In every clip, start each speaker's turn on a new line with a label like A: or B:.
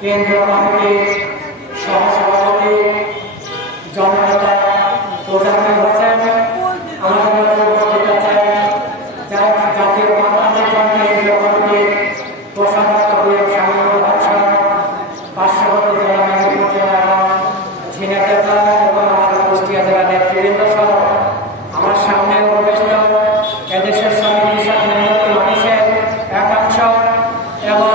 A: কেন্দ্রীয় কমিটির সহসভাপতি জননেতা প্রজাপতি হোসেন আমাদের মাঝে উপস্থিত আছেন যারা জাতীয় গণতান্ত্রিক ফ্রন্ট কেন্দ্রীয় কমিটির প্রসারক বীর শামীমুল হক সাহেব, পার্শ্ববর্তী জেলা মেদিনীপুর জেলা এবং ঝিনাইদহ জেলা এবং আমাদের কুষ্টিয়া জেলার নেতৃবৃন্দ সহ আমার সামনে উপবিষ্ট এদেশের সঙ্গে স্বাধীনতা মানুষের একাংশ এবং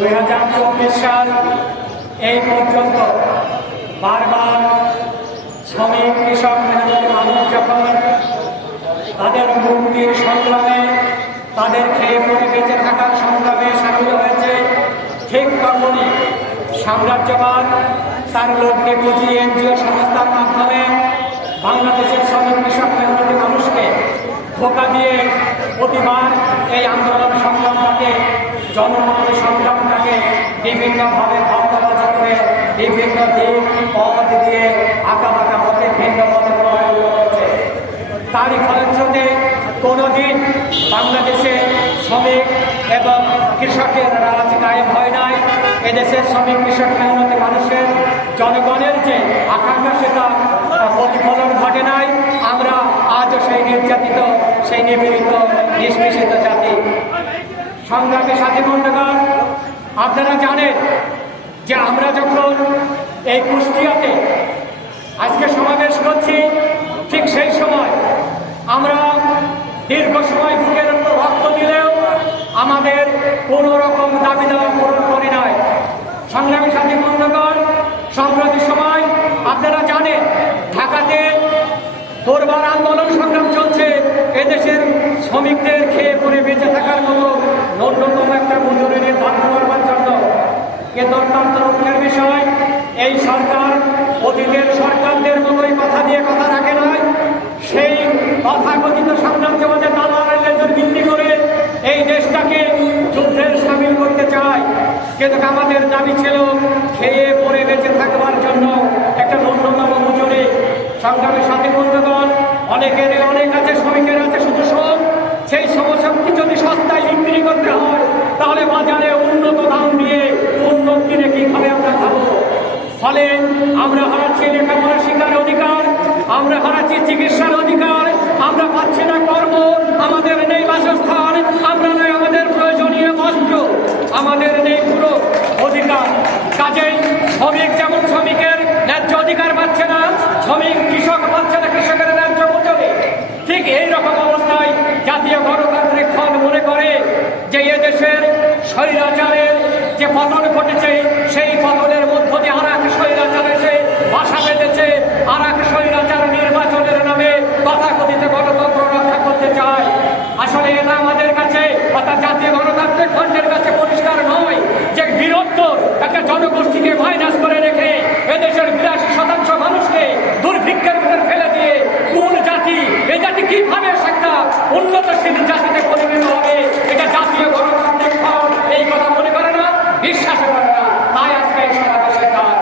A: দুই হাজার চব্বিশ সাল এই পর্যন্ত বারবার শ্রমিক, কৃষক মেহনতি মানুষ যখন তাদের মুক্তির সংগ্রামে, তাদের খেয়ে পড়ে বেঁচে থাকার সংগ্রামে সামিল হয়েছে, ঠিক তখনই সাম্রাজ্যবাদ তার লোককে বুঝিয়ে এনজিও সংস্থার মাধ্যমে বাংলাদেশের শ্রমিক, কৃষক মেহনতি মানুষকে ধোকা দিয়ে প্রতিবার এই আন্দোলন সংগ্রামটাকে জনমতের সংগ্রামটাকে বিভিন্নভাবে ভাবনাবাজি করে বিভিন্ন দিক পথ দিয়ে আঁকা বাঁকা পথে ভিন্ন পথে প্রভাবিত করেছে তারই ফলশ্রুতি কোনোদিন বাংলাদেশে শ্রমিক এবং কৃষকের রাজ কায়েম হয় নাই। এদেশের শ্রমিক, কৃষক, মেহনতি মানুষের জনগণের যে আকাঙ্ক্ষা, সেটা প্রতিফলন ঘটে নাই। আমরা আজও সেই নির্যাতিত, সেই নিপীড়িত, নিষ্পেষিত জাতি। সংগ্রামী সাথী বন্ধুগণ, আপনারা জানেন যে আমরা যখন এই কুষ্টিয়াতে আজকে সমাবেশ করছি, ঠিক সেই সময় আমরা দীর্ঘ সময় বুকের উপর রক্ত দিলেও আমাদের কোনো রকম দাবি দেওয়া পূরণ করি নাই। সংগ্রামী সাথী বন্ধুগণ সম্প্রতি সময়, আপনারা জানেন, ঢাকাতে তোরবার আন্দোলন সংগ্রাম চলছে। এদেশের শ্রমিকদের খেয়ে পড়ে বেঁচে থাকার মতো ন্যূনতম একটা মজুরি নির্ধারণ করবার জন্য কিন্তু অত্যন্ত দুঃখের বিষয়। এই সরকার অতীতের সরকারদের মতোই কথা দিয়ে কথা রাখে নয়। সেই তথাকথিত সাম্রাজ্যবাদের দালালের ভিত্তি করে এই দেশটাকে যুদ্ধের সামিল করতে চায়। কিন্তু আমাদের দাবি ছিল খেয়ে পড়ে বেঁচে থাকবার জন্য একটা ন্যূনতম মজুরি সংগ্রামের সাথে বন্ধুগণ অনেকের, অনেক আছে, শ্রমিকের আছে, শুধু শ্রম সেই শ্রমশক্তি যদি সস্তায় বিক্রি করতে হয়, তাহলে বাজারে উন্নত দাম দিয়ে উন্নত দিনে কীভাবে আমরা খাব? ফলে আমরা হারাচ্ছি লেখাপড়া শিকার অধিকার, আমরা হারাচ্ছি চিকিৎসার অধিকার, আমরা পাচ্ছি না কর্ম, আমাদের নেই বাসস্থান, আমরা নেই আমাদের প্রয়োজনীয় বস্ত্র, আমাদের নেই পুরো অধিকার কাজেই শ্রমিক যেমন শ্রমিকের ন্যায্য অধিকার পাচ্ছে না শ্রমিক কৃষক পাচ্ছে না কৃষকের ন্যায্য মজুরি ঠিক এই রকম অবস্থায় জাতীয় গণতান্ত্রিক ফ্রন্ট মনে করে যে এদেশের স্বৈরাচারের যে পতন ঘটেছে, সেই পতনের মধ্য দিয়ে আর এক স্বৈরাচার এসে বাসা বেঁধেছে। আর এক স্বৈরাচার নির্বাচনের নামে তথাকথিত গণতন্ত্র রক্ষা করতে চায়। আসলে এটা আমাদের কাছে, অর্থাৎ জাতীয় গণতান্ত্রিক ফ্রন্টের কাছে পরিষ্কার নয় যে বীরত্বর একটা জনগোষ্ঠীকে মাইনাস করে রেখে এদেশের বিরাশি শতাংশ মানুষকে দুর্ভিক্ষের ভিতরে ফেলে দিয়ে কোন জাতি এই জাতি কীভাবে একটা উন্নতশীল জাতিতে পরিণত হবে এটা জাতীয় গণতান্ত্রিক ফ্রন্ট এই কথা মনে করে না বিশ্বাস করে না তাই আজকে এই সমাবেশের কাজ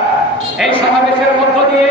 A: এই সমাবেশের মধ্য দিয়ে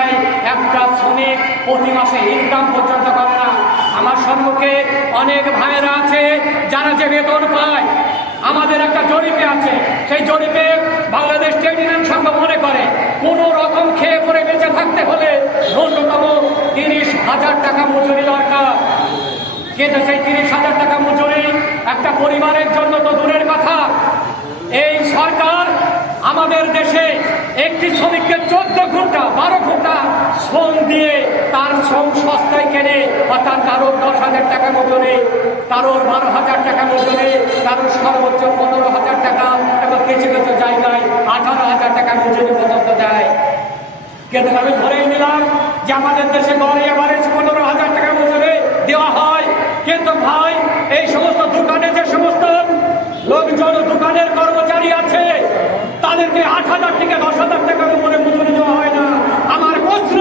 A: প্রতি মাসে ইনকাম পর্যন্ত করে না। আমার সম্মুখে অনেক ভাইয়েরা আছে, যারা যে বেতন পায়। আমাদের একটা জরিপে আছে। সেই জরিপে বাংলাদেশ ট্রেড ইউনিয়ন সংঘ মনে করে, কোনো রকম খেয়ে পরে বেঁচে থাকতে হলে ন্যূনতম তিরিশ হাজার টাকা মজুরি দরকার। কিন্তু সেই তিরিশ হাজার টাকা মজুরি একটা পরিবারের জন্য তো দূরের কথা। এই সরকার আমাদের দেশে একটি শ্রমিককে চোদ্দ ঘণ্টা, বারো ঘণ্টা শ্রম দিয়ে তার শ্রম সস্তায় কেনে, অর্থাৎ কারোর দশ হাজার টাকা মজুরি কারোর বারো হাজার টাকা মজুরি কারোর সর্বোচ্চ পনেরো হাজার টাকা এবং কিছু কিছু জায়গায় আঠারো হাজার টাকা মজুরি পর্যন্ত দেয়। কিন্তু আমি ধরেই নিলাম যে আমাদের দেশে গড়ে এভারেজ পনেরো হাজার টাকা মজুরি দেওয়া হয়। কিন্তু ভাই এই সমস্ত দোকানে যে সমস্ত লোকজন দোকানের কর্মচারী আছে তাদেরকে আট হাজার থেকে দশ হাজার টাকার উপরে মজুরি দেওয়া হয় না। আমার প্রশ্ন,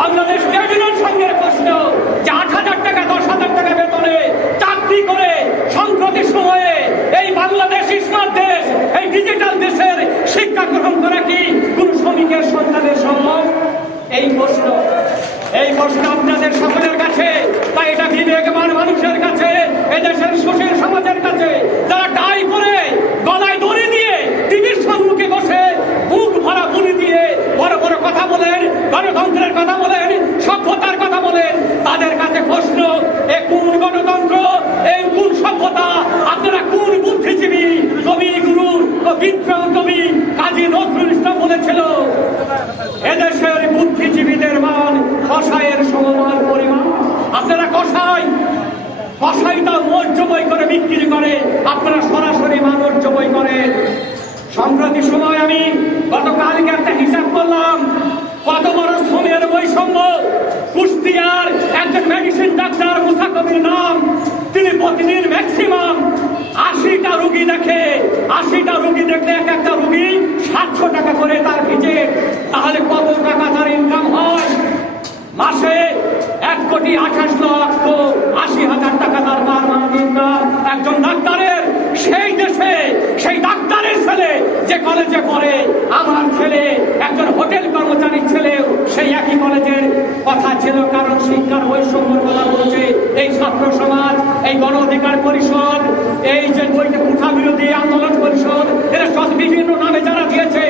A: বাংলাদেশ ট্রেড ইউনিয়ন প্রশ্ন, যে আট হাজার টাকা, দশ হাজার টাকা বেতনে চাকরি করে সম্প্রতি সময়ে এই বাংলাদেশ স্মার্ট দেশ, এই ডিজিটাল দেশের শিক্ষা গ্রহণ করা কি কোন শ্রমিকের সন্তানের সম্ভব এই প্রশ্ন এই প্রশ্ন আপনাদের সকলের কাছে, তাই এটা বিবেকবান মানুষের কাছে, এদেশের সুশীল সমাজের কাছে, যারা টাই করে গলায় তাদের কাছে প্রশ্ন, এ কোন গণতন্ত্র, এই কোন সভ্যতা, আপনারা কোন বুদ্ধিজীবী, কবি গুরু বিক্রম কবি কাজী নজরুল ইসলাম বলেছিল, এদেশের বুদ্ধিজীবীদের মান কষায়ের সমমান পরিমাণ। আপনারা কষাই কষাইটা মোট জবই করে বিক্রি করে, আপনারা সরাসরি মানুষ জবই করেন সম্প্রতি সময় আমি গতকালকে একটা হিসাব কবির নাম, তিনি প্রতিদিন ম্যাক্সিমাম আশিটা রুগী দেখে, আশিটা রুগী দেখলে এক একটা রুগী সাতশো টাকা করে তার ভিজিট তাহলে কত টাকা তার ইনকাম হয়? মাসে এক কোটি আঠাশ লক্ষ আশি হাজার টাকা তার বার ইনকাম একজন ডাক্তারের সেই দেশে, সেই ডাক্তারের ছেলে যে কলেজে পড়ে, আমার ছেলে একজন হোটেল কর্মচারীর ছেলে সেই একই কলেজের কথা ছিল, কারণ শিক্ষার এই ছাত্র সমাজ, এই গণ অধিকার পরিষদ, এই যে বইটা কুঠা বিরোধী আন্দোলন পরিষদ, এরা সব বিভিন্ন নামে যারা দিয়েছে